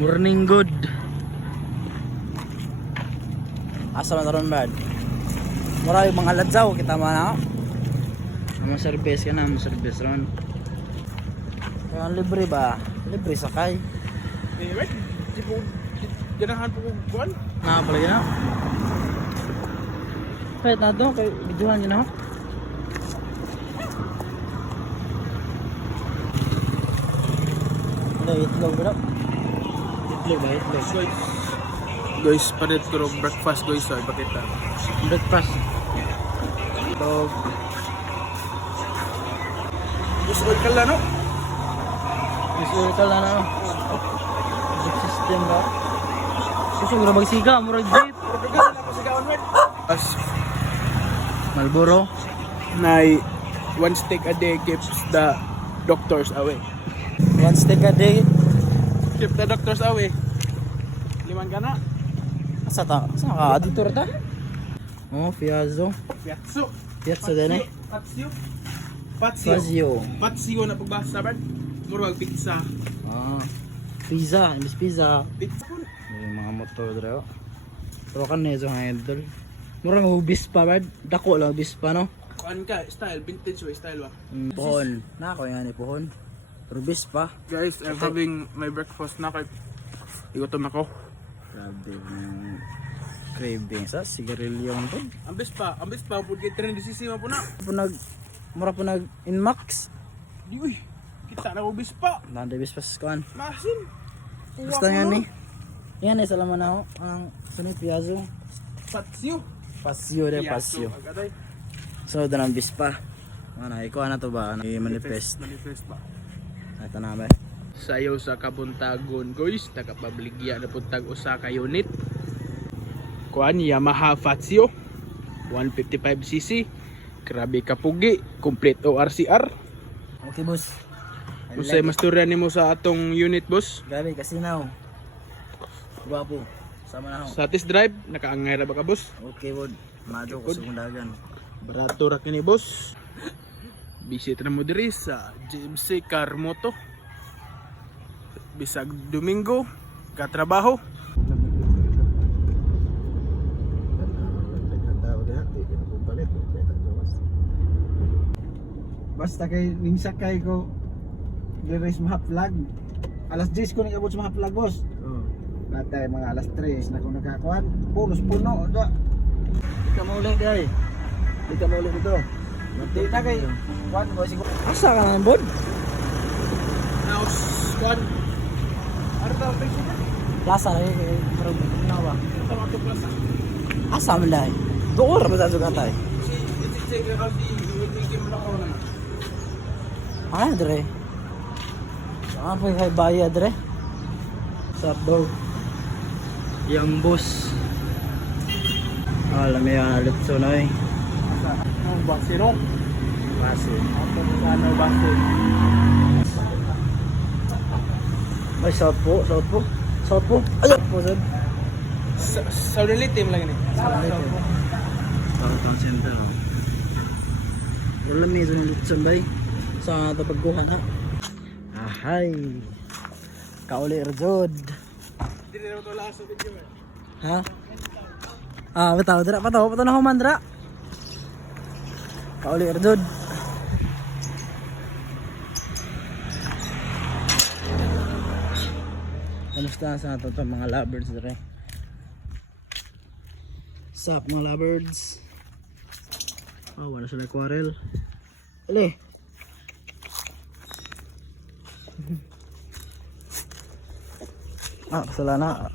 Morning good. Asa man taron bad? Mura yung mga ladzaw kita man na. Amo service ka na, amo service ron. Kaya libre ba? Libre sakay. Eh, wait. Di po, ganahan po ko kuhan. Pala yun na. Kahit na doon, kay videohan yun na. Wala, itlog bro. Itlog ba? Itlog. Guys, palit ko rin breakfast guys. So, ipakita. Breakfast. Itlog. Gusto ko ikala, no? Historical na na. Jeep system ba? Gusto mo na magsiga, murag jeep. As Malboro. na one stick a day keeps the doctors away. One stick a day. Keep the doctors away. Liman ka na. Asa ta? Asa ka? Dito rata? Oh, Piazzo. Piazzo. Piazzo din eh. Patsio. Patsio. Fazio. Patsio na pagbasa ba? Murag pizza. Ah. Pizza, imbis pizza. Pizza. May mga motor dito. Pero kan na yung idol. Murang hubis pa ba? Dako lang hubis pa no? Kuan ka, style, vintage way style ba? Pohon. Na ako yan eh, pohon. Rubis pa. Guys, I'm having my breakfast na kay igutom ako. Grabe yung craving sa sigarilyo man to. Ambis pa, pud kay trend disisima po na. Mura po nag inmax. Di uy, kita na ubis pa. Nanda bis pa sa kuan. Masin. Basta nga ni. Yan eh, salaman ako. Ang sunod Piazzo. Patsio. Pasyo de pasyo. Agatay. So, doon ang bis pa. Ano, ikaw na to ba? Ano, manifest. Manifest ba? Ito na ba? Sayo sa kabuntagon guys, nakapabligya na puntag usa ka unit. Kuan Yamaha Fazio 155cc. Grabe kapugi, complete ORCR. Okay, boss. Usay masturya nimo sa atong unit boss. Grabe, kasinaw. Guwapo. Sama na ako. Sa test drive, nakaangay ra ba ka boss? Okay, bud. Mado ko sa kundagan. Barato ra kini boss. Visit na mo diri sa GMC Car Moto. Bisag Domingo, katrabaho. Basta kay ning sakay ko dire sa vlog. Alas 10 ko nag-abot sa vlog boss. Natay mga alas 3 na ko nakakuan. Puno da. Di ka maulit di Di ka maulit dito. Di na kay kuan ko siguro. Asa ka na, bud? Now, squad. Arta president. Plaza na yun. Pero na ba? Tama to plaza. Asa man dahil? Doon ra ba sa sugatay? Si kasi yung mo na naman. Ah, dre. Saan po kay bayad dre? Sa dog. Yang boss. Alam mo yan, alitso na eh. Ano ba sino? Kasi. Ano ba sino? Ay, south po. Ayun po, sir. Sa relative lang ni. South Town Center. Wala may sunod sambay. Sa tapagkuhan ha. Ahay. Kauli Rjod. Dili na to lahat sa video. Ha? Ah, bitaw dira pataw na human dira. Kauli Rjod. Kamusta sa ato to mga lovebirds dira? Sup mga lovebirds? Oh, wala sila quarrel. Ali. Ah, sala na.